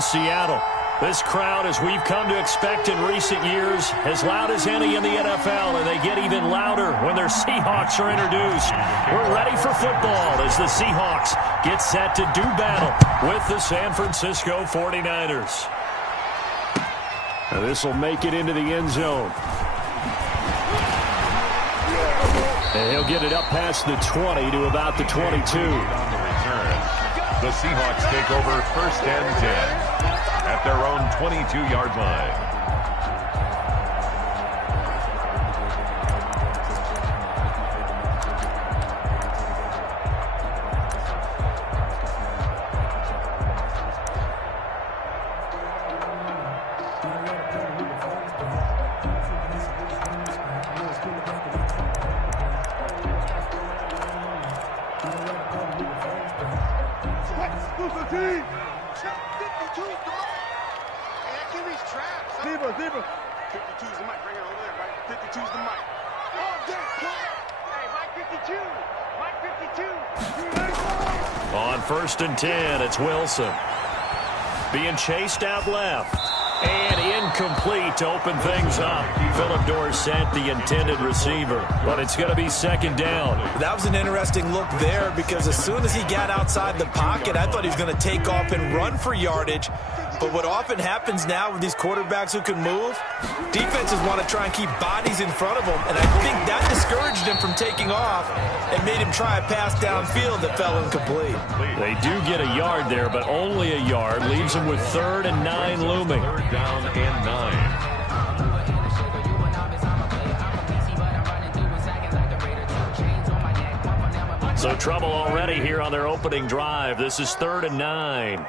Seattle. This crowd, as we've come to expect in recent years, as loud as any in the NFL, and they get even louder when their Seahawks are introduced. We're ready for football as the Seahawks get set to do battle with the San Francisco 49ers. Now this will make it into the end zone. And he'll get it up past the 20 to about the 22. The Seahawks take over 1st and 10 at their own 22-yard line. On 1st and 10, it's Wilson. Being chased out left. And incomplete to open things up. Philip Dorsett, the intended receiver. But it's going to be 2nd down. That was an interesting look there because as soon as he got outside the pocket, I thought he was going to take off and run for yardage. But what often happens now with these quarterbacks who can move, defenses want to try and keep bodies in front of them. And I think that discouraged him from taking off and made him try a pass downfield that fell incomplete. They do get a yard there, but only a yard. Leaves them with 3rd and 9 looming. 3rd down and 9. So trouble already here on their opening drive. This is 3rd and 9.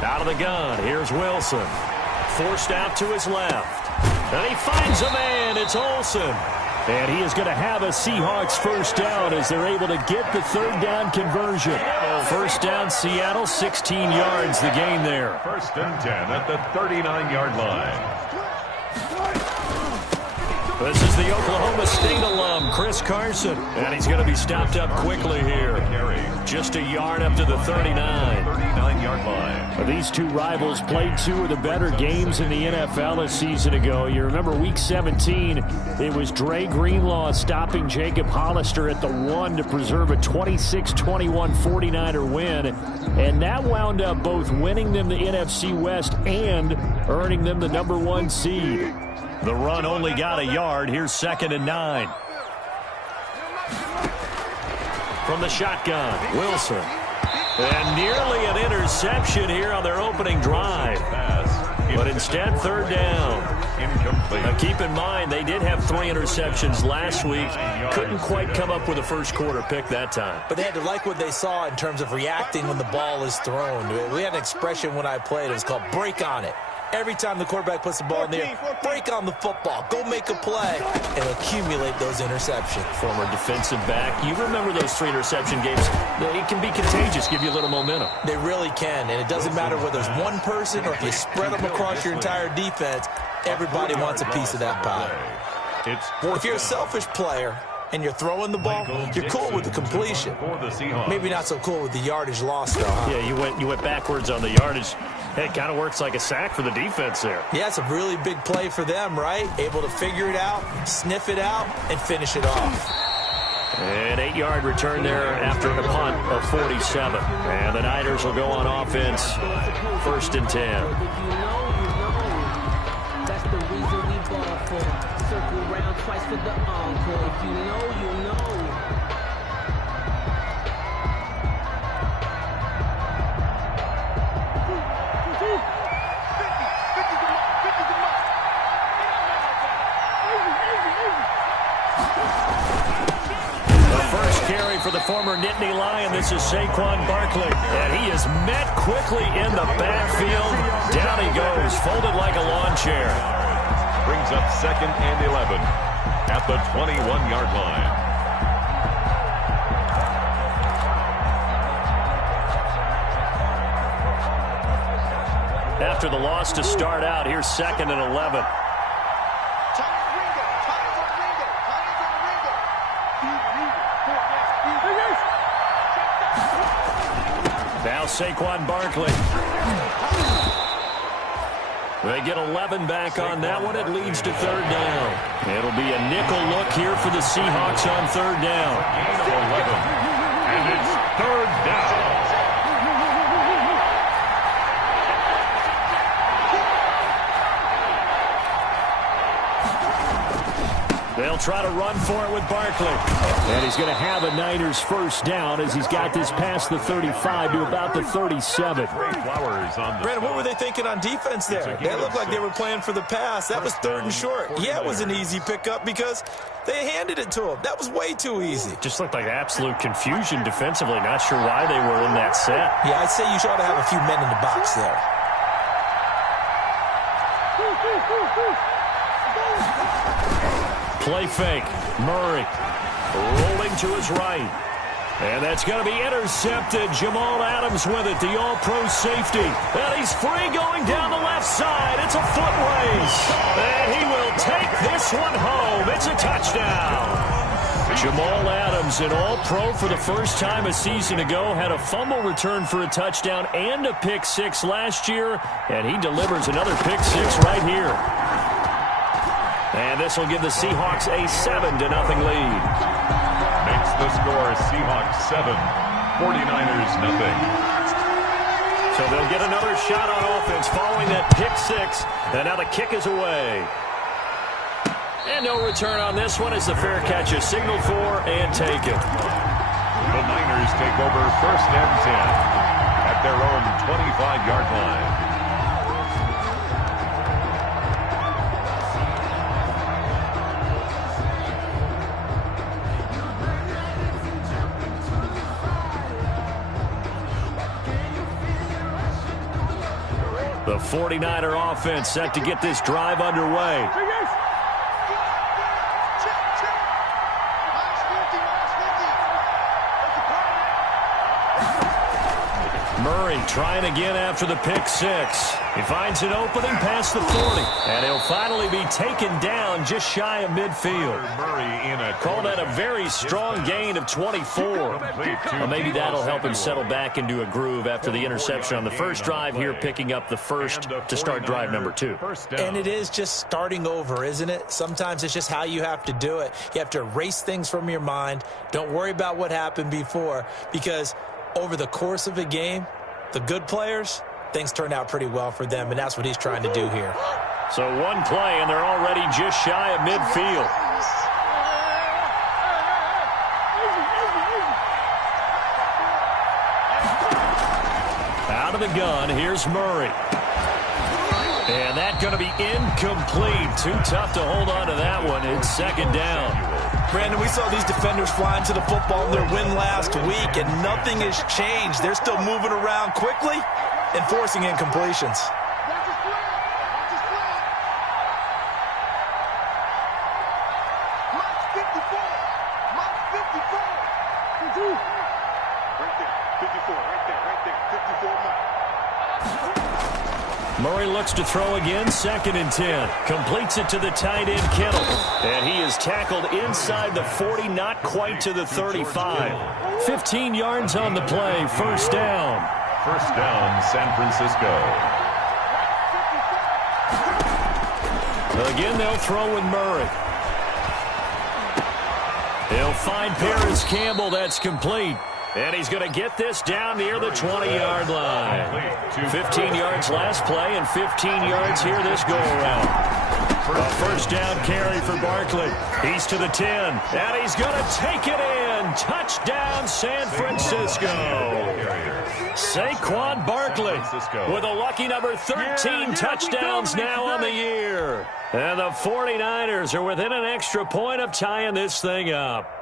Out of the gun, here's Wilson. Forced out to his left. And he finds a man, it's Olsen. And he is going to have a Seahawks 1st down as they're able to get the 3rd down conversion. 1st down, Seattle, 16 yards the gain there. 1st and 10 at the 39-yard line. This is the Oklahoma State alum, Chris Carson. And he's going to be stopped up quickly here. Just a yard up to the 39. 39-yard line. These two rivals played 2 of the better games in the NFL a season ago. You remember Week 17, it was Dre Greenlaw stopping Jacob Hollister at the 1 to preserve a 26-21 49er win. And that wound up both winning them the NFC West and earning them the #1 seed. The run only got a yard. Here's 2nd and 9. From the shotgun, Wilson. And nearly an interception here on their opening drive. But instead, 3rd down. Incomplete. Now keep in mind, they did have 3 interceptions last week. Couldn't quite come up with a first quarter pick that time. But they had to like what they saw in terms of reacting when the ball is thrown. We had an expression when I played. It was called break on it. Every time the quarterback puts the ball in the air, break on the football, go make a play, and accumulate those interceptions. Former defensive back. You remember those 3 interception games. It can be contagious, give you a little momentum. They really can, and it doesn't matter whether it's one person or if you spread them across your entire defense, everybody wants a piece of that pie. If you're a selfish player and you're throwing the ball, you're cool with the completion. Maybe not so cool with the yardage lost, though, huh? Yeah, you went backwards on the yardage. Hey, it kind of works like a sack for the defense there. Yeah, it's a really big play for them, right? Able to figure it out, sniff it out, and finish it off. An 8-yard return there after a punt of 47. And the Niners will go on offense, 1st and 10. That's the reason we ball for. Circle around twice for the encore. If you know, you know. Carry for the former Nittany Lion. This is Saquon Barkley. And he is met quickly in the backfield. Down he goes, folded like a lawn chair. Brings up 2nd and 11 at the 21-yard line. After the loss to start out, here's 2nd and 11. Now Saquon Barkley. They get 11 back on that one. It leads to third down. It'll be a nickel look here for the Seahawks on third down. 11. And it's third down. They'll try to run for it with Barkley. And he's going to have a Niners first down as he's got this past the 35 to about the 37. Brandon, what were they thinking on defense there? They looked like they were playing for the pass. That was third and short. Yeah, it was an easy pickup because they handed it to him. That was way too easy. Just looked like absolute confusion defensively. Not sure why they were in that set. Yeah, I'd say you ought to have a few men in the box there. Play fake. Murray rolling to his right. And that's going to be intercepted. Jamal Adams with it, the all-pro safety. And he's free going down the left side. It's a foot race. And he will take this one home. It's a touchdown. Jamal Adams, an all-pro for the first time a season ago, had a fumble return for a touchdown and a pick six last year. And he delivers another pick six right here. And this will give the Seahawks a 7-0 lead. Makes the score Seahawks 7, 49ers nothing. So they'll get another shot on offense following that pick six. And now the kick is away. And no return on this one as the fair catch is signaled for and taken. The Niners take over first and 10 at their own 25-yard line. The 49er offense set to get this drive underway. Murray trying again after the pick six. He finds an opening past the 40. And he'll finally be taken down just shy of midfield. Call that a very strong gain of 24. Well, maybe that'll help him settle back into a groove after the interception on the first drive here, picking up the first to start drive number 2. And it is just starting over, isn't it? Sometimes it's just how you have to do it. You have to erase things from your mind. Don't worry about what happened before, because over the course of a game, the good players, things turn out pretty well for them, and that's what he's trying to do here. So one play, and they're already just shy of midfield. Out of the gun, here's Murray. And that's going to be incomplete. Too tough to hold on to that one. It's second down. Brandon, we saw these defenders flying to the football in their win last week, and nothing has changed. They're still moving around quickly and forcing incompletions. Murray looks to throw again, second and 10. Completes it to the tight end, Kittle. And he is tackled inside the 40, not quite to the 35. 15 yards on the play, first down. First down, San Francisco. Again, they'll throw with Murray. He'll find Paris Campbell. That's complete. And he's going to get this down near the 20-yard line. 15 yards last play and 15 yards here this go-around. A first down carry for Barkley. He's to the 10. And he's going to take it in. Touchdown, San Francisco. Saquon Barkley with a lucky number 13 touchdowns now on the year. And the 49ers are within an extra point of tying this thing up.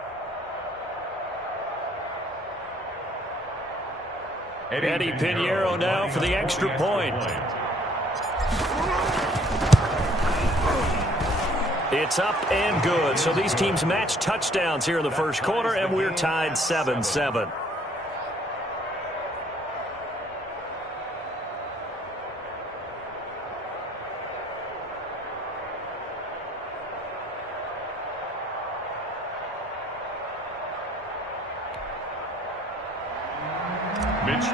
Eddie Pinheiro now for the extra point. It's up and good. So these teams match touchdowns here in the first quarter, and we're tied 7-7.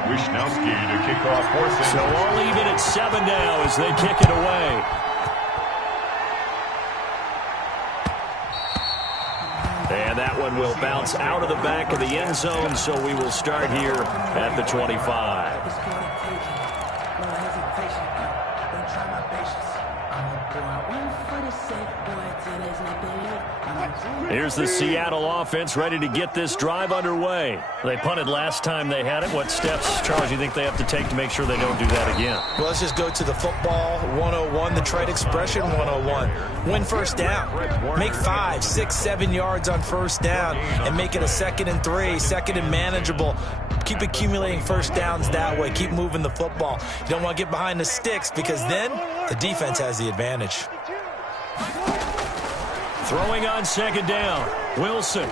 Wishnowski to kick off for St. So all even at 7 now as they kick it away. And that one will bounce out of the back of the end zone, so we will start here at the 25. Here's the Seattle offense ready to get this drive underway. They punted last time they had it. What steps, Charles, do you think they have to take to make sure they don't do that again? Well, let's just go to the football 101, the trade expression 101. Win first down. Make 5, 6, 7 yards on first down and make it a 2nd and 3, 2nd and manageable. Keep accumulating first downs that way. Keep moving the football. You don't want to get behind the sticks because then the defense has the advantage. Throwing on 2nd down. Wilson.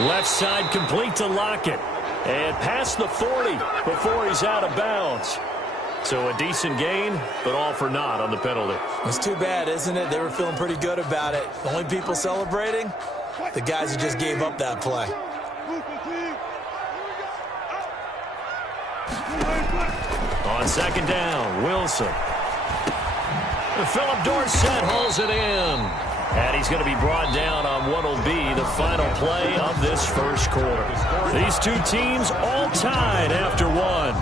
Left side complete to Lockett. And past the 40 before he's out of bounds. So a decent gain, but all for naught on the penalty. It's too bad, isn't it? They were feeling pretty good about it. The only people celebrating, the guys who just gave up that play. On 2nd down, Wilson. Philip Dorsett hauls it in. And he's going to be brought down on what will be the final play of this first quarter. These two teams all tied after one.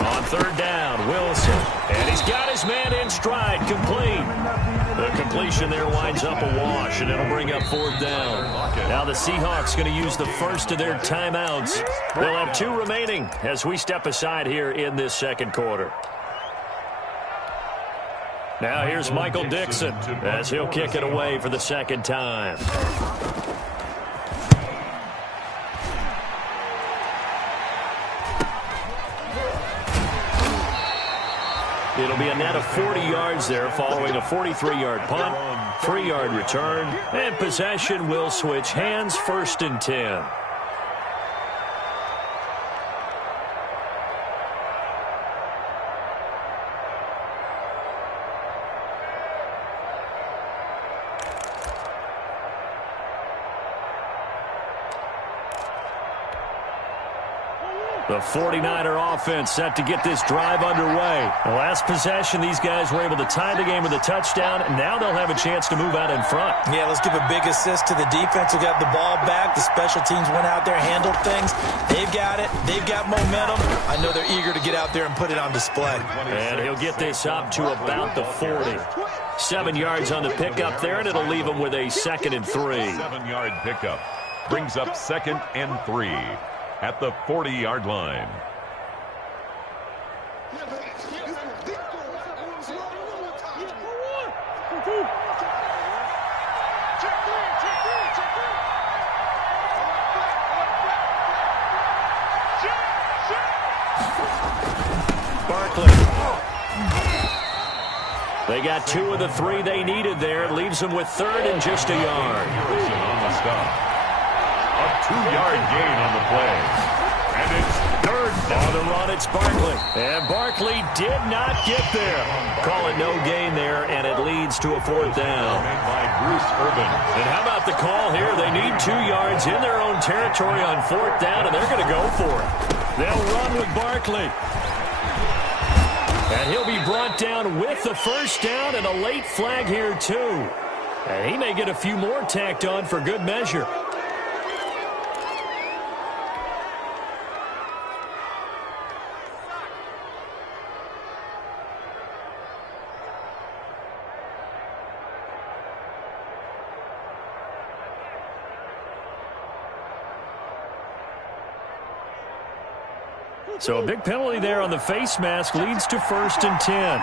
On 3rd down, Wilson. And he's got his man in stride, complete. The completion there winds up a wash, and it'll bring up 4th down. Now the Seahawks going to use the first of their timeouts. They'll have 2 remaining as we step aside here in this second quarter. Now here's Michael Dixon as he'll kick it away for the 2nd time. It'll be a net of 40 yards there following a 43-yard punt, 3-yard return, and possession will switch hands, 1st and 10. The 49er offense set to get this drive underway. The last possession, these guys were able to tie the game with a touchdown, and now they'll have a chance to move out in front. Yeah, let's give a big assist to the defense who got the ball back. The special teams went out there, handled things. They've got it. They've got momentum. I know they're eager to get out there and put it on display. And he'll get this up to about the 40. 7 yards on the pickup there, and it'll leave him with a 2nd and 3. 7-yard pickup brings up 2nd and 3. At the 40-yard line. Barkley. They got 2 of the 3 they needed there. It leaves them with 3rd and just a yard. On the stop. A 2-yard gain on the play. And it's 3rd down. On the run, it's Barkley. And Barkley did not get there. Call it no gain there, and it leads to a 4th down. By Bruce Irvin. And how about the call here? They need 2 yards in their own territory on 4th down, and they're going to go for it. They'll run with Barkley. And he'll be brought down with the 1st down and a late flag here, too. And he may get a few more tacked on for good measure. So a big penalty there on the face mask leads to 1st and 10.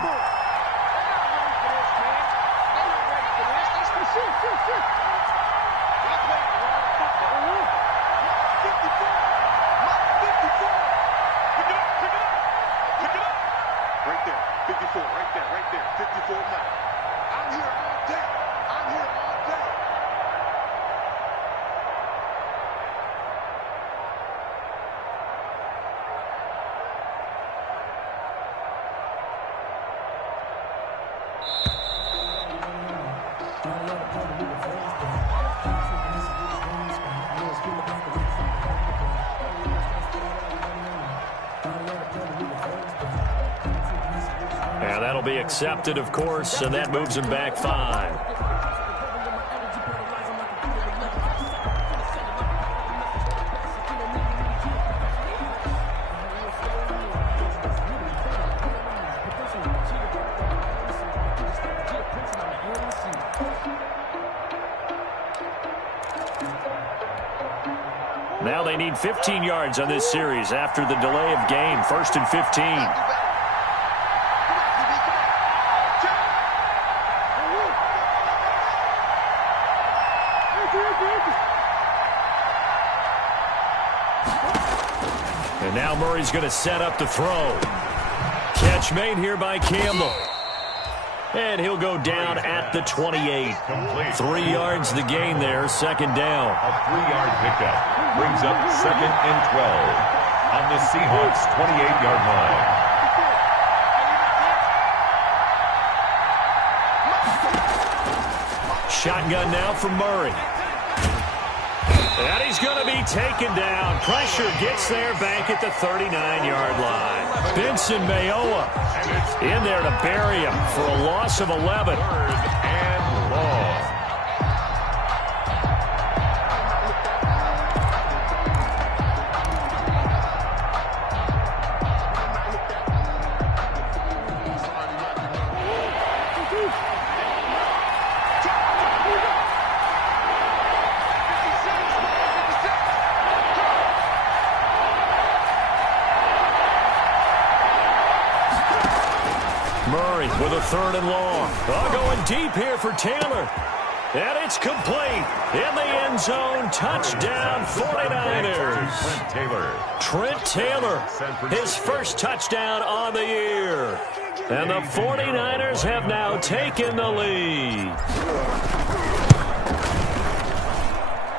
And that'll be accepted, of course, and that moves him back 5. Now they need 15 yards on this series after the delay of game. 1st and 15. And now Murray's going to set up the throw. Catch made here by Campbell. And he'll go down at the 28. 3 yards the gain there, 2nd down. A 3-yard pickup brings up 2nd and 12 on the Seahawks' 28-yard line. Shotgun now from Murray. And he's going to be taken down. Pressure gets there back at the 39-yard line. Benson Mayowa in there to bury him for a loss of 11. 3rd and long. Murray with a 3rd and long. Going deep here for Taylor. And it's complete. In the end zone. Touchdown 49ers. Trent Taylor. His first touchdown on the year. And the 49ers have now taken the lead.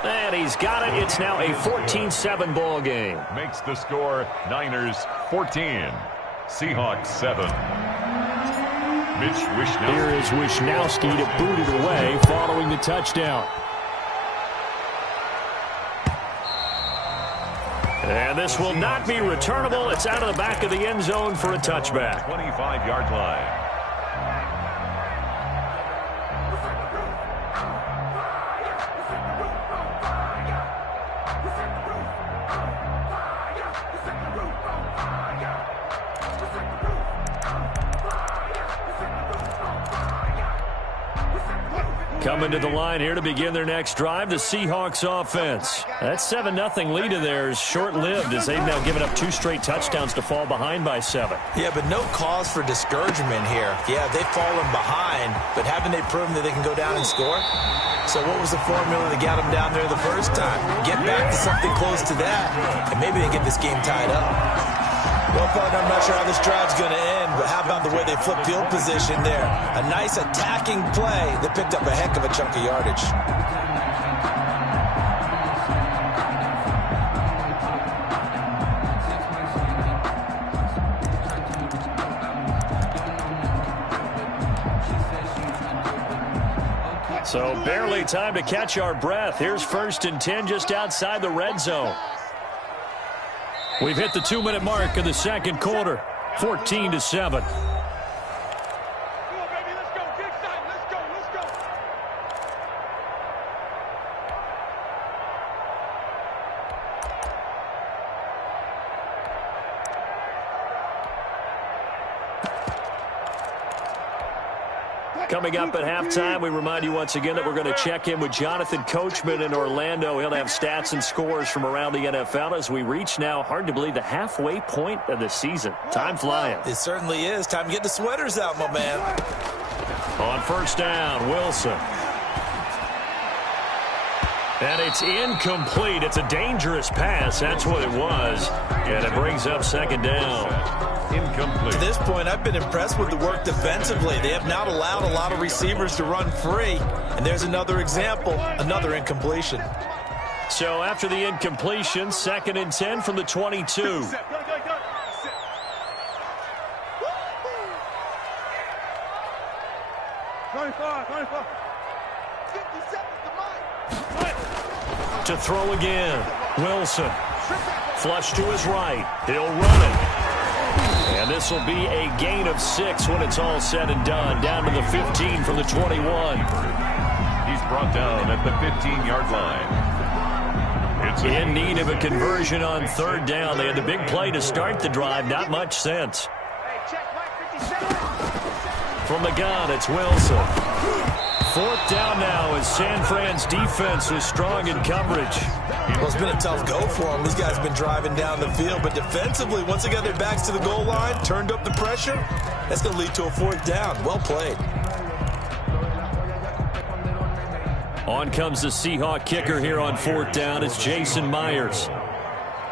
And he's got it. It's now a 14-7 ball game. Makes the score Niners 14. Seahawks 7. Mitch Wishnowsky. Here is Wishnowsky to boot it away following the touchdown. And this will not be returnable. It's out of the back of the end zone for a touchback. 25-yard line. Coming to the line here to begin their next drive, the Seahawks offense. That 7-0 lead of theirs short-lived as they've now given up 2 straight touchdowns to fall behind by 7. Yeah, but no cause for discouragement here. Yeah, they've fallen behind, but haven't they proven that they can go down and score? So what was the formula that got them down there the first time? Get back to something close to that, and maybe they get this game tied up. Well, partner, I'm not sure how this drive's going to end, but how about the way they flipped field position there? A nice attacking play that picked up a heck of a chunk of yardage. So barely time to catch our breath. Here's 1st and 10 just outside the red zone. We've hit the 2-minute mark of the 2nd quarter, 14-7. Coming up at halftime, we remind you once again that we're going to check in with Jonathan Coachman in Orlando. He'll have stats and scores from around the NFL as we reach now, hard to believe, the halfway point of the season. Time flying. It certainly is. Time to get the sweaters out, my man. On 1st down, Wilson. And it's incomplete. It's a dangerous pass. That's what it was. And it brings up 2nd down. Incomplete. To this point, I've been impressed with the work defensively. They have not allowed a lot of receivers to run free. And there's another example, another incompletion. So after the incompletion, 2nd and 10 from the 22. 25. To throw again. Wilson. Flush to his right. He'll run it. And this will be a gain of 6 when it's all said and done. Down to the 15 from the 21. He's brought down at the 15-yard line. It's in need of a conversion on 3rd down. They had the big play to start the drive. Not much sense. From the gun, it's Wilson. 4th down now as San Fran's defense was strong in coverage. Well, it's been a tough go for them. These guys have been driving down the field, but defensively, once they got their backs to the goal line, turned up the pressure, that's going to lead to a 4th down. Well played. On comes the Seahawk kicker here on 4th down. It's Jason Myers.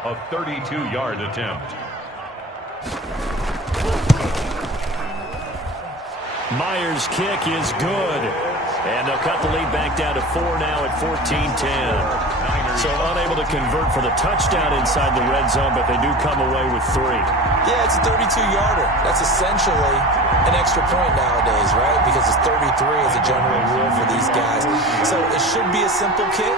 A 32-yard attempt. Myers' kick is good. And they'll cut the lead back down to 4 now at 14-10. So unable to convert for the touchdown inside the red zone, but they do come away with 3. Yeah, it's a 32-yarder. That's essentially an extra point nowadays, right? Because it's 33 as a general rule for these guys. So it should be a simple kick.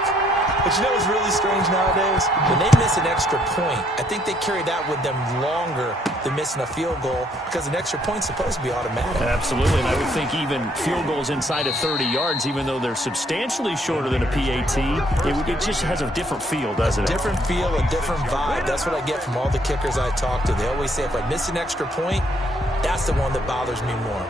But you know what's really strange nowadays? When they miss an extra point, I think they carry that with them longer than missing a field goal because an extra point's supposed to be automatic. Absolutely, and I would think even field goals inside of 30 yards, even though they're substantially shorter than a PAT, it just has a different feel, doesn't it? A different feel, a different vibe. That's what I get from all the kickers I talk to. They always say if I miss an extra point, that's the one that bothers me more.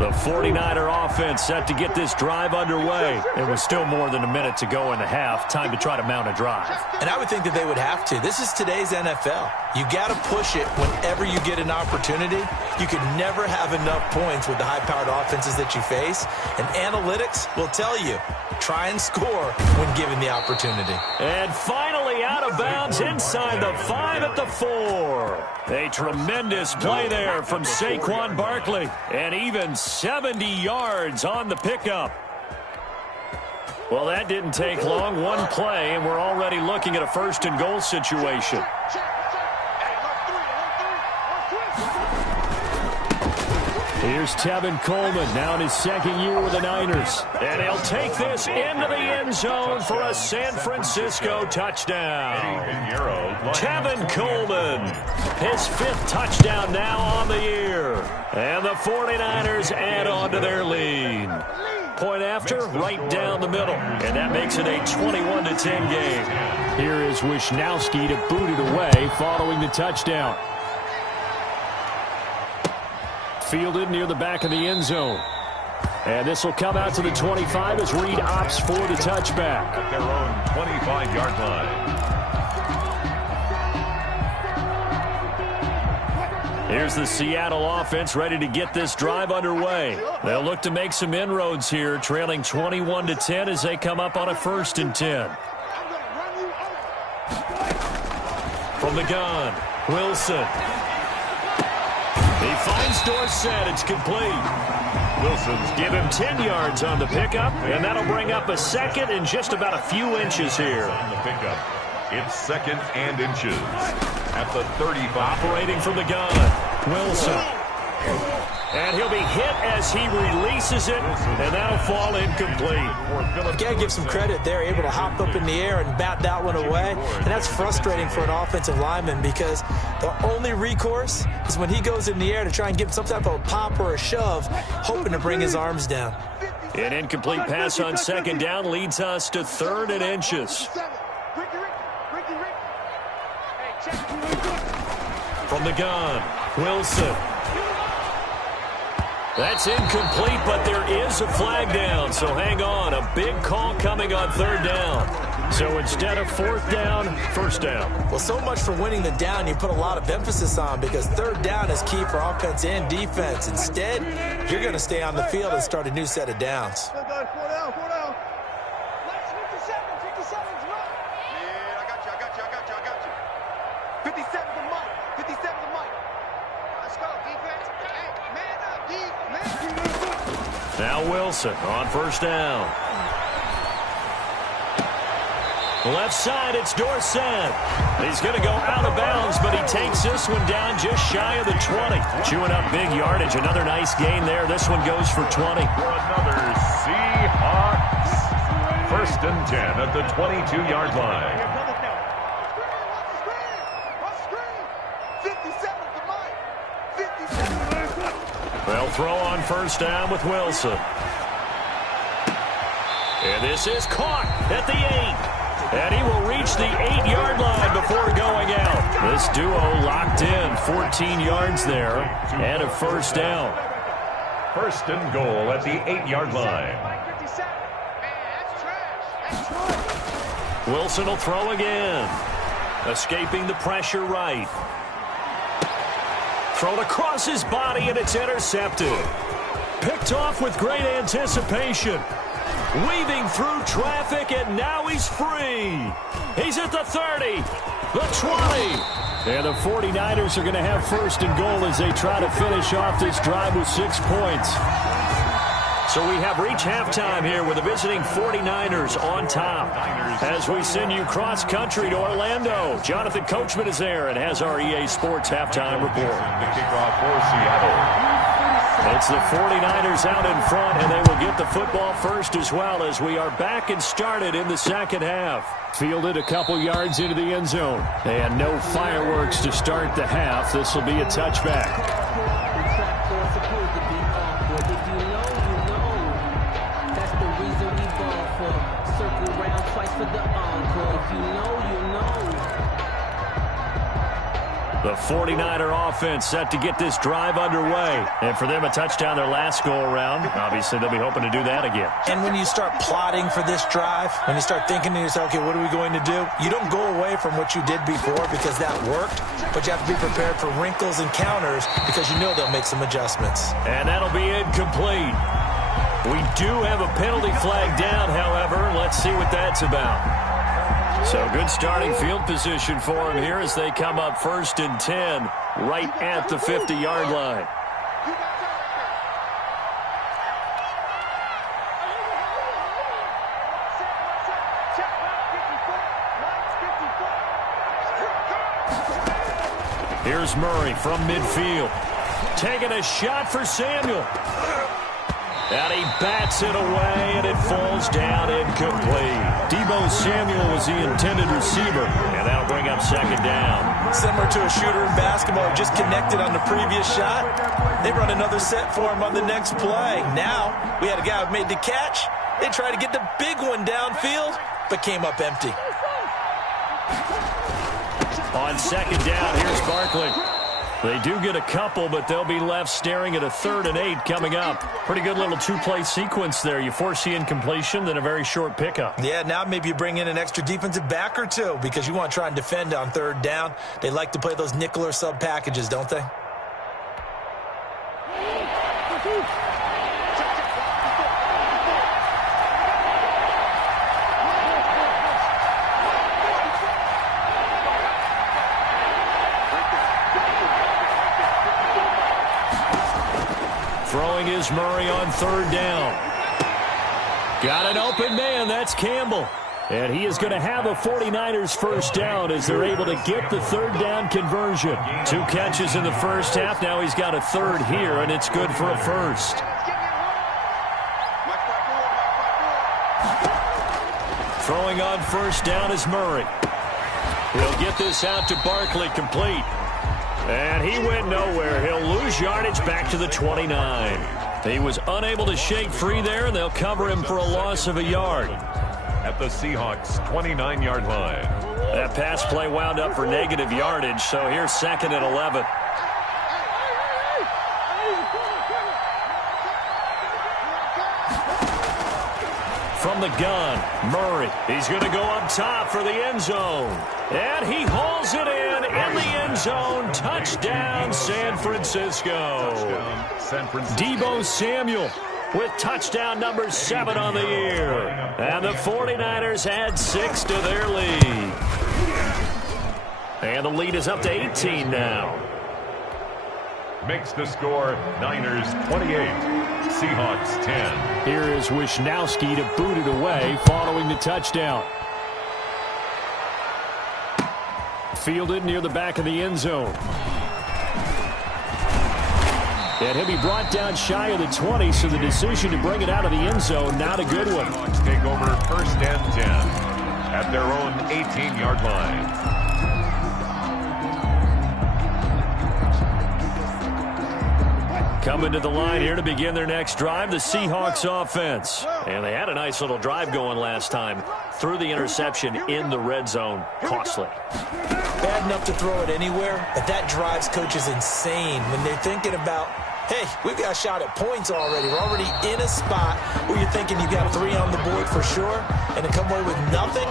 The 49er offense set to get this drive underway. It was still more than a minute to go in the half. Time to try to mount a drive. And I would think that they would have to. This is today's NFL. You got to push it whenever you get an opportunity. You could never have enough points with the high-powered offenses that you face. And analytics will tell you, try and score when given the opportunity. And finally out of bounds inside the 5 at the 4. A tremendous play there from Saquon Barkley. And even 70 yards on the pickup. Well, that didn't take long. One play, and we're already looking at a 1st and goal situation. Here's Tevin Coleman, now in his 2nd year with the Niners. And he'll take this into the end zone for a San Francisco touchdown. Tevin Coleman, his 5th touchdown now on the year. And the 49ers add on to their lead. Point after, right down the middle. And that makes it a 21-10 game. Here is Wisnowski to boot it away following the touchdown. Fielded near the back of the end zone. And this will come out to the 25 as Reed opts for the touchback. At their own 25-yard line. Here's the Seattle offense ready to get this drive underway. They'll look to make some inroads here, trailing 21-10 as they come up on a 1st and 10. From the gun, Wilson. He finds Dorsett. It's complete. Wilson's give him 10 yards on the pickup, and that'll bring up a 2nd and just about a few inches here. On the pickup, it's 2nd and inches at the 35. Operating from the gun, Wilson. And he'll be hit as he releases it, and that'll fall incomplete. You got to give some credit. They're able to hop up in the air and bat that one away. And that's frustrating for an offensive lineman because the only recourse is when he goes in the air to try and give some type of a pop or a shove, hoping to bring his arms down. An incomplete pass on 2nd down leads us to 3rd and inches. From the gun, Wilson. That's incomplete, but there is a flag down, so hang on. A big call coming on 3rd down. So instead of 4th down, 1st down. Well, so much for winning the down you put a lot of emphasis on because 3rd down is key for offense and defense. Instead, you're going to stay on the field and start a new set of downs. 4 down. 57 's right. Yeah, I got you. 57 to Mike. 57 to Mike. Let's go, defense. Hey, man up, defense. Now Wilson on 1st down. Left side, it's Dorsett. He's going to go out of bounds, but he takes this one down just shy of the 20. Chewing up big yardage. Another nice gain there. This one goes for 20. For another Seahawks 1st and 10 at the 22-yard line. will throw on first down with Wilson. And this is caught at the 8. And he will reach the 8-yard line before going out. This duo locked in, 14 yards there, and a first down. First and goal at the 8-yard line. Wilson will throw again. Escaping the pressure right. Thrown across his body, and it's intercepted. Picked off with great anticipation. Weaving through traffic, and now he's free. He's at the 30, the 20. And the 49ers are going to have first and goal as they try to finish off this drive with 6 points. So we have reached halftime here with the visiting 49ers on top. As we send you cross-country to Orlando, Jonathan Coachman is there and has our EA Sports halftime report. The kickoff for Seattle. It's the 49ers out in front, and they will get the football first as well as we are back and started in the second half. Fielded a couple yards into the end zone. And no fireworks to start the half. This will be a touchback. The 49er offense set to get this drive underway. And for them, a touchdown their last go-around. Obviously, they'll be hoping to do that again. And when you start plotting for this drive, when you start thinking to yourself, okay, what are we going to do? You don't go away from what you did before because that worked, but you have to be prepared for wrinkles and counters because you know they'll make some adjustments. And that'll be incomplete. We do have a penalty flag down, however. Let's see what that's about. So good starting field position for him here as they come up 1st and 10 right at the 50-yard line. Here's Murray from midfield. Taking a shot for Samuel. And he bats it away, and it falls down incomplete. Deebo Samuel was the intended receiver, and that'll bring up second down. Similar to a shooter in basketball who just connected on the previous shot. They run another set for him on the next play. Now, we had a guy who made the catch. They tried to get the big one downfield, but came up empty. On second down, here's Barkley. They do get a couple, but they'll be left staring at a 3rd and 8 coming up. Pretty good little two-play sequence there. You force the incompletion, then a very short pickup. Yeah, now maybe you bring in an extra defensive back or two because you want to try and defend on 3rd down. They like to play those nickel or sub packages, don't they? Throwing is Murray on 3rd down. Got an open man. That's Campbell. And he is going to have a 49ers first down as they're able to get the 3rd down conversion. 2 catches in the first half. Now he's got a 3rd here, and it's good for a first. Throwing on first down is Murray. He'll get this out to Barkley, complete. And he went nowhere. He'll lose yardage back to the 29. He was unable to shake free there, and they'll cover him for a loss of a yard. At the Seahawks' 29-yard line. That pass play wound up for negative yardage, so here's 2nd and 11. From the gun, Murray. He's going to go up top for the end zone. And he hauls it in the end zone. Touchdown, San Francisco. Deebo Samuel with touchdown number 7 on the year. And the 49ers add 6 to their lead. And the lead is up to 18 now. Makes the score Niners 28, Seahawks 10. Here is Wisnowski to boot it away following the touchdown. Fielded near the back of the end zone. And he'll be brought down shy of the 20, so the decision to bring it out of the end zone, not a good one. Seahawks take over 1st and 10 at their own 18-yard line. Coming to the line here to begin their next drive, the Seahawks offense. And they had a nice little drive going last time. Threw the interception in the red zone. Costly. Bad enough to throw it anywhere, but that drives coaches insane when they're thinking about, hey, we've got a shot at points already. We're already in a spot where you're thinking you've got 3 on the board for sure, and to come away with nothing,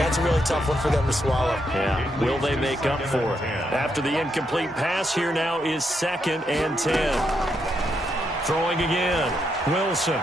that's a really tough one for them to swallow. Yeah, will they make up for it? After the incomplete pass, here now is 2nd and 10. Throwing again, Wilson.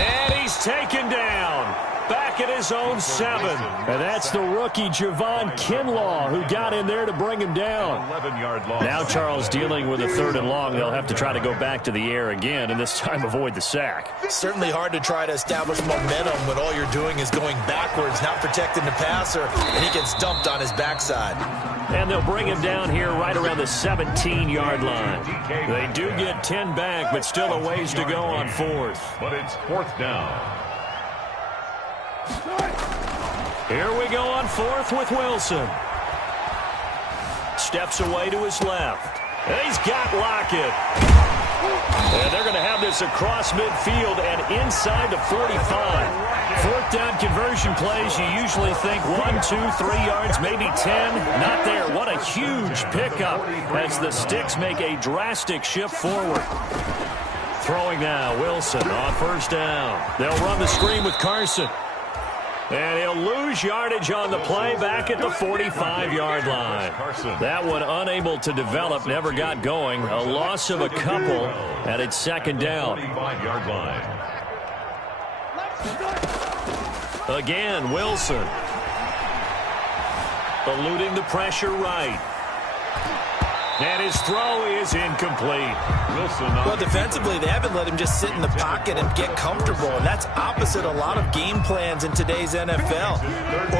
And he's taken down. Back at his own 7. And that's the rookie Javon Kinlaw who got in there to bring him down. 11-yard loss. Now Charles dealing with a 3rd and long. They'll have to try to go back to the air again, and this time avoid the sack. Certainly hard to try to establish momentum when all you're doing is going backwards, not protecting the passer, and he gets dumped on his backside. And they'll bring him down here right around the 17-yard line. They do get 10 back, but still a ways to go on 4th. But it's 4th down. Here we go on 4th with Wilson. Steps away to his left. And he's got Lockett. And they're going to have this across midfield and inside the 45. 4th down conversion plays, you usually think 1, 2, 3 yards, maybe 10. Not there. What a huge pickup as the Sticks make a drastic shift forward. Throwing now, Wilson on 1st down. They'll run the screen with Carson. And he'll lose yardage on the play back at the 45-yard line. That one unable to develop, never got going. A loss of a couple at its 2nd down. 45-yard line. Again, Wilson. Eluding the pressure right. And his throw is incomplete. Wilson. Well, defensively, they haven't let him just sit in the pocket and get comfortable, and that's opposite a lot of game plans in today's NFL.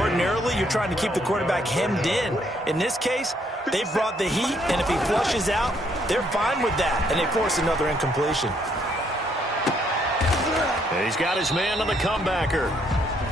Ordinarily, you're trying to keep the quarterback hemmed in. In this case, they brought the heat, and if he flushes out, they're fine with that, and they force another incompletion. He's got his man on the comebacker.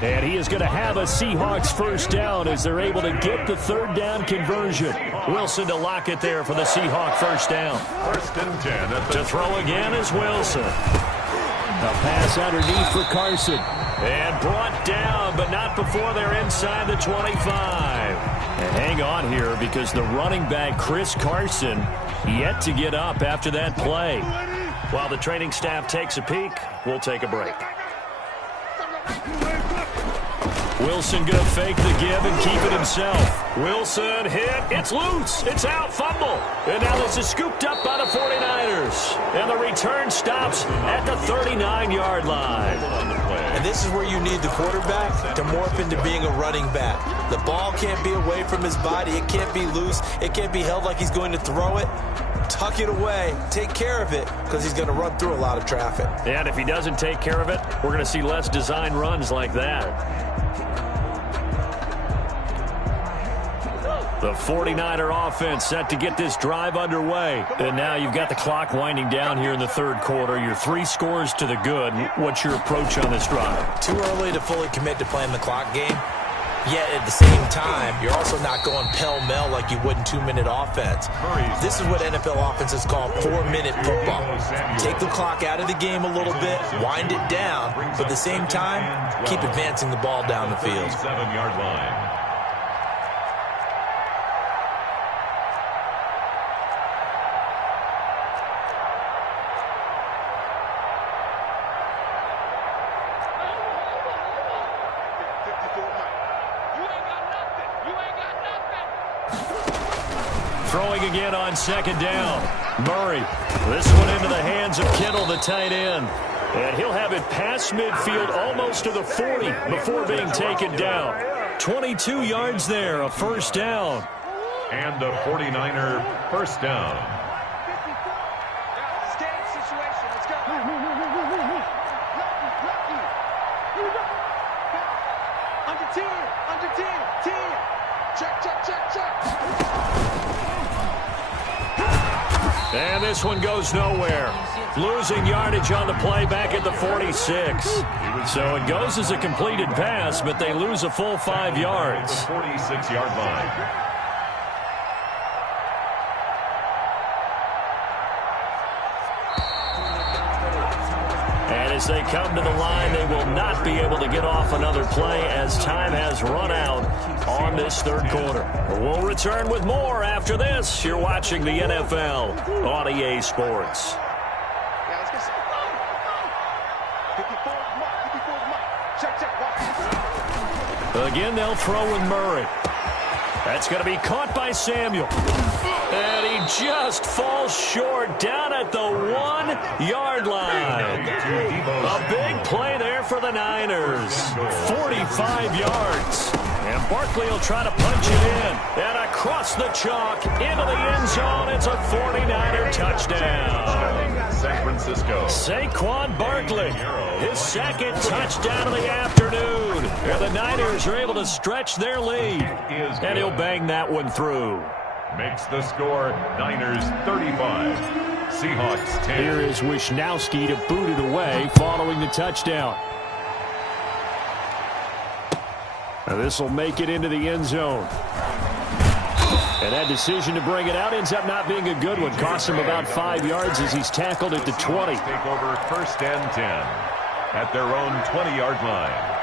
And he is going to have a Seahawks 1st down as they're able to get the 3rd down conversion. Wilson to lock it there for the Seahawk 1st down. 1st and 10. To throw again is Wilson. A pass underneath for Carson. And brought down, but not before they're inside the 25. And hang on here because the running back, Chris Carson, yet to get up after that play. While the training staff takes a peek, we'll take a break. Wilson going to fake the give and keep it himself. Wilson hit. It's loose. It's out. Fumble. And now this is scooped up by the 49ers. And the return stops at the 39-yard line. And this is where you need the quarterback to morph into being a running back. The ball can't be away from his body. It can't be loose. It can't be held like he's going to throw it. Tuck it away. Take care of it because he's going to run through a lot of traffic. And if he doesn't take care of it, we're going to see less design runs like that. The 49er offense set to get this drive underway. And now you've got the clock winding down here in the 3rd quarter. You're 3 scores to the good. What's your approach on this drive? Too early to fully commit to playing the clock game. Yet at the same time, you're also not going pell-mell like you would in 2-minute offense. This is what NFL offenses call 4-minute football. Take the clock out of the game a little bit, wind it down, but at the same time, keep advancing the ball down the field. 7-yard line. Throwing again on 2nd down. Murray. This one into the hands of Kittle, the tight end. And he'll have it past midfield almost to the 40 before being taken down. 22 yards there, a 1st down. And the 49er 1st down. Scan situation. Let's go. Under 10. Under 10. 10. Check, check, check, check. And this one goes nowhere. Losing yardage on the play back at the 46. So it goes as a completed pass, but they lose a full 5 yards. The 46-yard line. And as they come to the line, they will not be able to get off another play as time has run out on this third quarter. We'll return with more after this. You're watching the NFL on EA Sports. Yeah, let's get some. 54 is Mike. 54 is Mike. Check. Watch. Again, they'll throw with Murray. That's going to be caught by Samuel. And he just falls short down at the 1-yard line. A big play there for the Niners. 45 yards. And Barkley will try to punch it in. And across the chalk into the end zone. It's a 49er touchdown. San Francisco. Saquon Barkley, his second touchdown of the afternoon. And the Niners are able to stretch their lead. And he'll bang that one through. Makes the score Niners 35. Seahawks 10. Here is Wisnowski to boot it away following the touchdown. Now this will make it into the end zone. And that decision to bring it out ends up not being a good one. Costs him about 5 yards as he's tackled at the 20. Take over 1st and 10 at their own 20-yard line.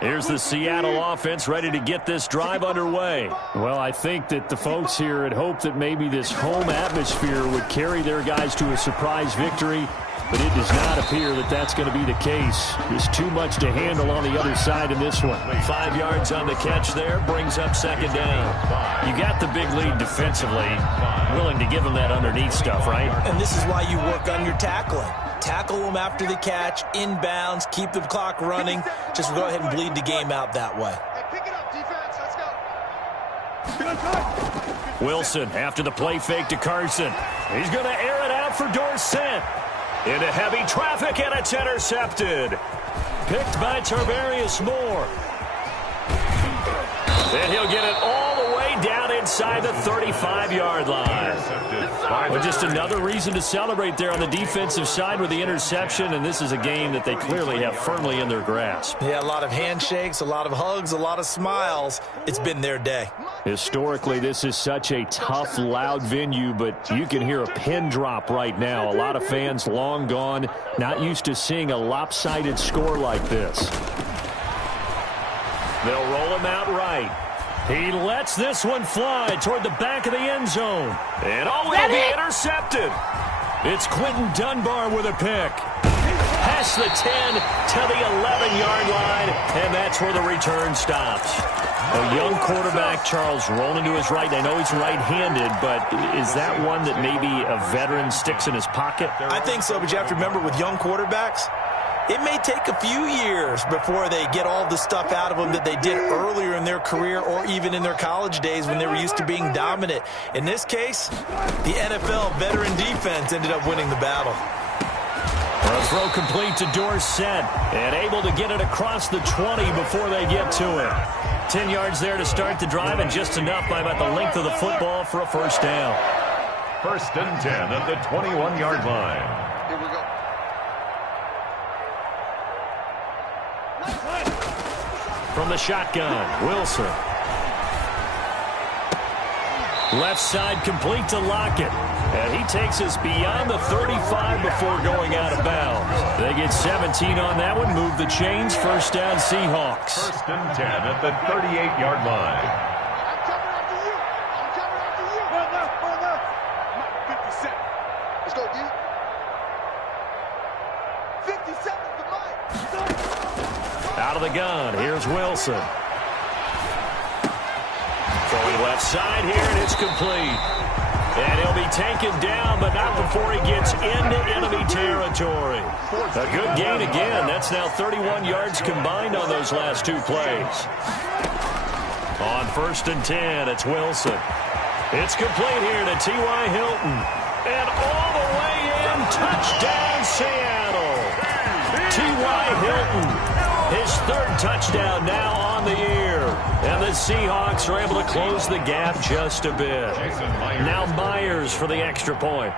Here's the Seattle offense ready to get this drive underway. Well, I think that the folks here had hoped that maybe this home atmosphere would carry their guys to a surprise victory, but it does not appear that that's going to be the case. There's too much to handle on the other side in this one. 5 yards on the catch there, brings up second down. You got the big lead defensively, willing to give them that underneath stuff, right? And this is why you work on your tackling. Tackle them after the catch, inbounds, keep the clock running. Just go ahead and bleed the game out that way. Hey, pick it up, defense. Let's go. Wilson after the play fake to Carson. He's going to air it out for Dorsett. Into heavy traffic, and it's intercepted. Picked by Tarvarius Moore. And he'll get it all the way down inside the 35-yard line. Well, just another reason to celebrate there on the defensive side with the interception, and this is a game that they clearly have firmly in their grasp. Yeah, a lot of handshakes, a lot of hugs, a lot of smiles. It's been their day. Historically, this is such a tough, loud venue, but you can hear a pin drop right now. A lot of fans long gone, not used to seeing a lopsided score like this. They'll roll him out right. He lets this one fly toward the back of the end zone. And it'll be intercepted. It's Quentin Dunbar with a pick. Past the 10 to the 11-yard line, and that's where the return stops. A young quarterback, Charles, rolling to his right. I know he's right-handed, but is that one that maybe a veteran sticks in his pocket? I think so, but you have to remember with young quarterbacks, it may take a few years before they get all the stuff out of them that they did earlier in their career or even in their college days when they were used to being dominant. In this case, the NFL veteran defense ended up winning the battle. A throw complete to Dorsett and able to get it across the 20 before they get to him. 10 yards there to start the drive and just enough by about the length of the football for a first down. 1st and 10 at the 21-yard line. Here we go. From the shotgun, Wilson. Left side complete to Lockett. And he takes us beyond the 35 before going out of bounds. They get 17 on that one, move the chains, first down Seahawks. 1st and 10 at the 38-yard line. I'm coming after you. I'm coming after you. Run up. Mike, 57. Let's go, D. 57 to Mike. Out of the gun, here's Wilson. Throwing left side here, and it's complete. And he'll be taken down, but not before he gets into enemy territory. A good gain again. That's now 31 yards combined on those last two plays. On 1st and 10, it's Wilson. It's complete here to T.Y. Hilton. And all the way in, touchdown Seattle. T.Y. Hilton, his 3rd touchdown now on the year. And the Seahawks are able to close the gap just a bit. Now Myers for the extra point.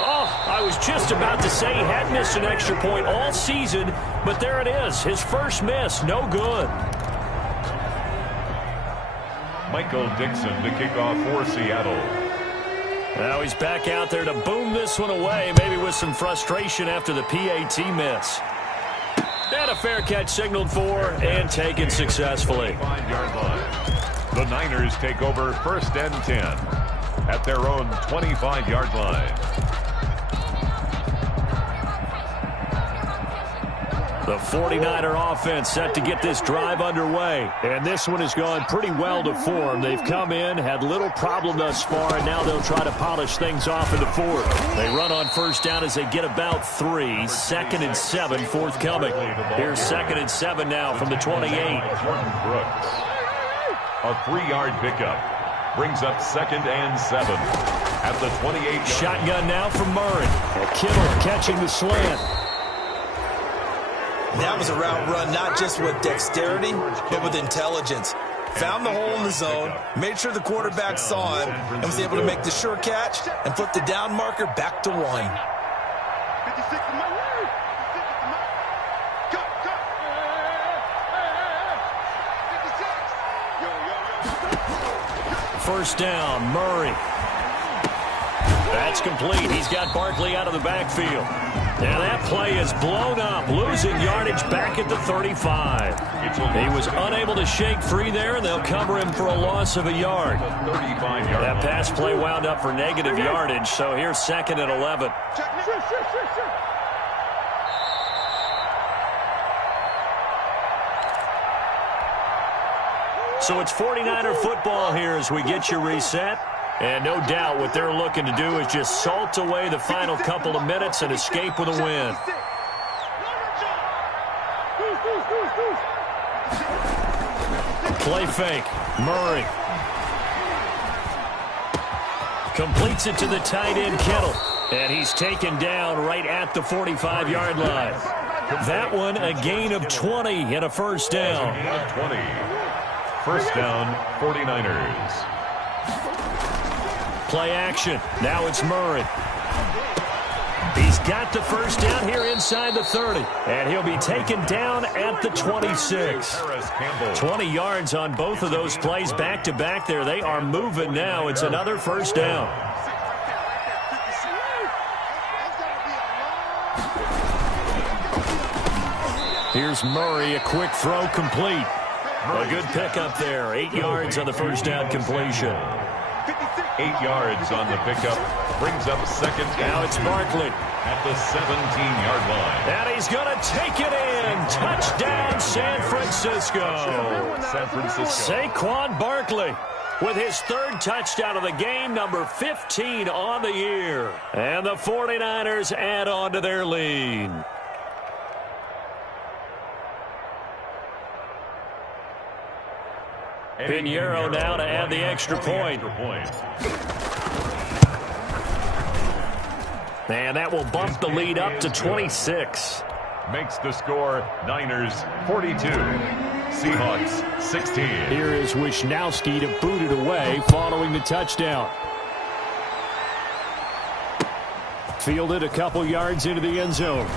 Oh, I was just about to say he had missed an extra point all season, but there it is. His first miss, no good. Michael Dixon to kick off for Seattle. Now he's back out there to boom this one away, maybe with some frustration after the PAT miss. And a fair catch signaled for and taken successfully. 5-yard line. The Niners take over 1st and 10 at their own 25-yard line. The 49er offense set to get this drive underway. And this one has gone pretty well to form. They've come in, had little problem thus far, and now they'll try to polish things off into fourth. They run on first down as they get about 3. 2nd and 7 forthcoming. Here's 2nd and 7 now from the 28. Jordan Brooks. A 3-yard pickup. Brings up 2nd and 7 at the 28. Shotgun now from Murray. Kittle catching the slant. That was a route run not just with dexterity, but with intelligence. Found the hole in the zone, made sure the quarterback saw him, and was able to make the sure catch and flip the down marker back to 1. 56 to Mike. 56 to Mike. Cut, cut. 56. Yo. First down, Murray. That's complete. He's got Barkley out of the backfield. And that play is blown up, losing yardage back at the 35. He was unable to shake free there, and they'll cover him for a loss of a yard. That pass play wound up for negative yardage, so here's 2nd and 11. So it's 49er football here as we get you reset. And no doubt what they're looking to do is just salt away the final couple of minutes and escape with a win. Play fake. Murray. Completes it to the tight end, Kittle. And he's taken down right at the 45-yard line. That one a gain of 20 and a first down. 20. First down, 49ers. Play action. Now it's Murray. He's got the first down here inside the 30. And he'll be taken down at the 26. 20 yards on both of those plays back-to-back there. They are moving now. It's another first down. Here's Murray, a quick throw complete. A good pickup there. 8 yards on the first down completion. 8 yards on the pickup. Brings up 2nd. Now it's Barkley. At the 17-yard line. And he's going to take it in. Touchdown, San Francisco. San Francisco. Saquon Barkley with his 3rd touchdown of the game, number 15 on the year. And the 49ers add on to their lead. Pinheiro now to add the extra point. And that will bump the lead up to 26. Makes the score Niners 42. Seahawks 16. Here is Wisnowski to boot it away following the touchdown. Fielded a couple yards into the end zone.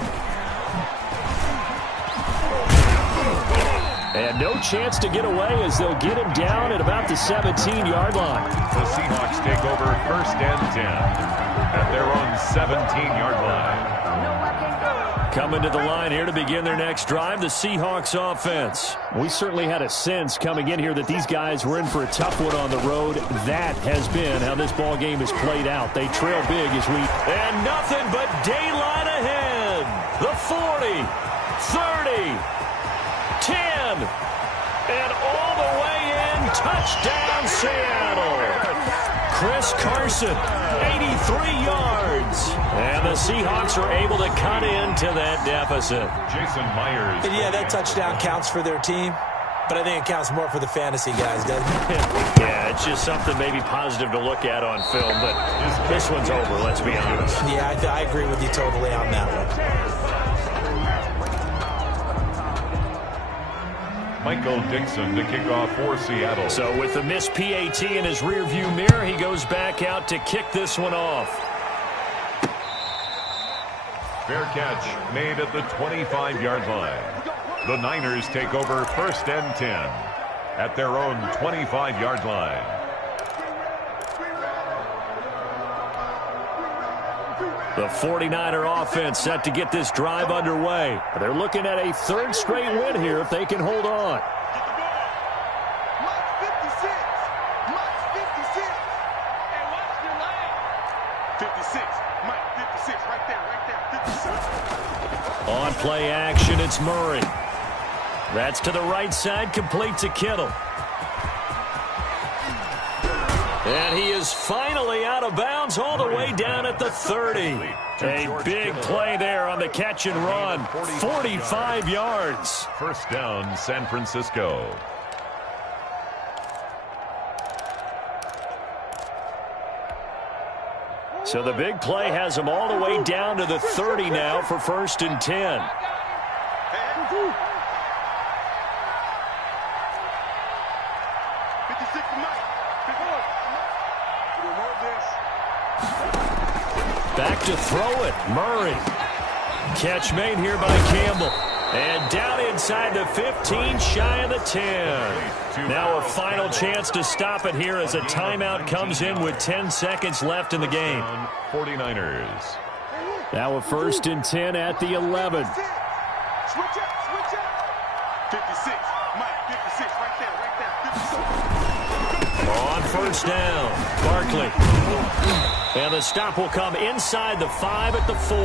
And no chance to get away as they'll get him down at about the 17-yard line. The Seahawks take over 1st and 10 at their own 17-yard line. Coming to the line here to begin their next drive, the Seahawks offense. We certainly had a sense coming in here that these guys were in for a tough one on the road. That has been how this ball game has played out. They trail big as we... And nothing but daylight ahead. The 40, 30... 10, and all the way in, touchdown Seattle. Chris Carson, 83 yards. And the Seahawks are able to cut into that deficit. Jason Myers. And yeah, that touchdown counts for their team, but I think it counts more for the fantasy guys, doesn't it? Yeah, it's just something maybe positive to look at on film, but this one's over, let's be honest. Yeah, I agree with you totally on that one. Michael Dixon to kick off for Seattle. So with the missed PAT in his rearview mirror, he goes back out to kick this one off. Fair catch made at the 25-yard line. The Niners take over 1st and 10 at their own 25-yard line. The 49er offense set to get this drive underway. They're looking at a 3rd straight win here if they can hold on. Mike 56. Mike 56. Hey, watch your leg. 56. Mike 56. Right there. 56. On play action, it's Murray. That's to the right side, complete to Kittle. And he is finally out of bounds all the way down at the 30. A big play there on the catch and run. 45 yards. 1st down, San Francisco. So the big play has him all the way down to the 30 now for 1st and 10. 56 Mike. Back to throw it. Murray. Catch made here by Campbell. And down inside the 15, shy of the 10. Now a final chance to stop it here as a timeout comes in with 10 seconds left in the game. 49ers. Now a 1st and 10 at the 11. Switch up. 56. Mike 56. Right there. 56. On 1st down, Barkley. And the stop will come inside the 5 at the 4.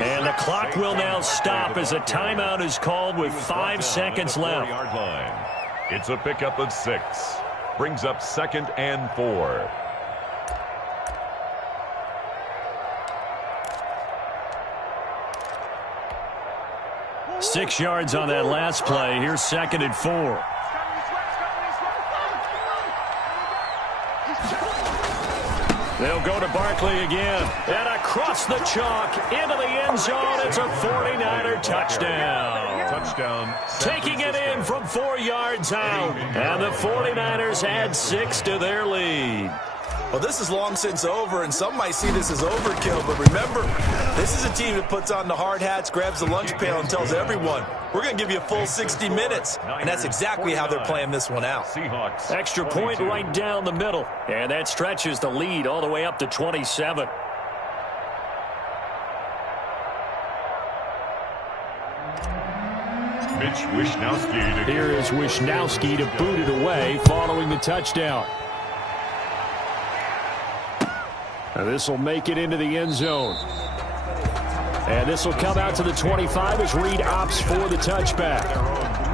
And the clock will now stop as a timeout is called with 5 seconds left. It's a pickup of 6. Brings up 2nd and 4. Six yards on that last play. Here's 2nd and 4. They'll go to Barkley again. And across the chalk into the end zone. It's a 49er touchdown. Touchdown. Taking it in from 4 yards out. And the 49ers add 6 to their lead. Well, this is long since over, and some might see this as overkill. But remember, this is a team that puts on the hard hats, grabs the lunch pail, and tells everyone, we're going to give you a full 60 minutes. And that's exactly how they're playing this one out. Seahawks. Extra point right down the middle. And that stretches the lead all the way up to 27. Mitch Wishnowsky. Here is Wishnowsky to boot it away following the touchdown. And this will make it into the end zone. And this will come out to the 25 as Reed opts for the touchback.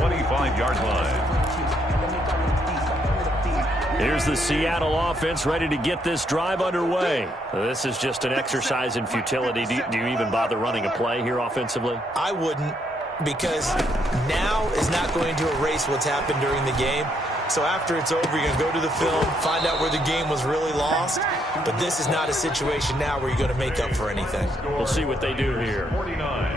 25-yard line. Here's the Seattle offense ready to get this drive underway. This is just an exercise in futility. Do you even bother running a play here offensively? I wouldn't, because now is not going to erase what's happened during the game. So after it's over, you're going to go to the film, find out where the game was really lost. But this is not a situation now where you're going to make up for anything. We'll see what they do here. 49.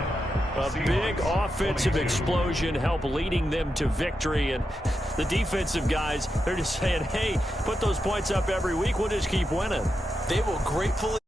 A big offensive explosion help leading them to victory. And the defensive guys, they're just saying, hey, put those points up every week. We'll just keep winning. They will gratefully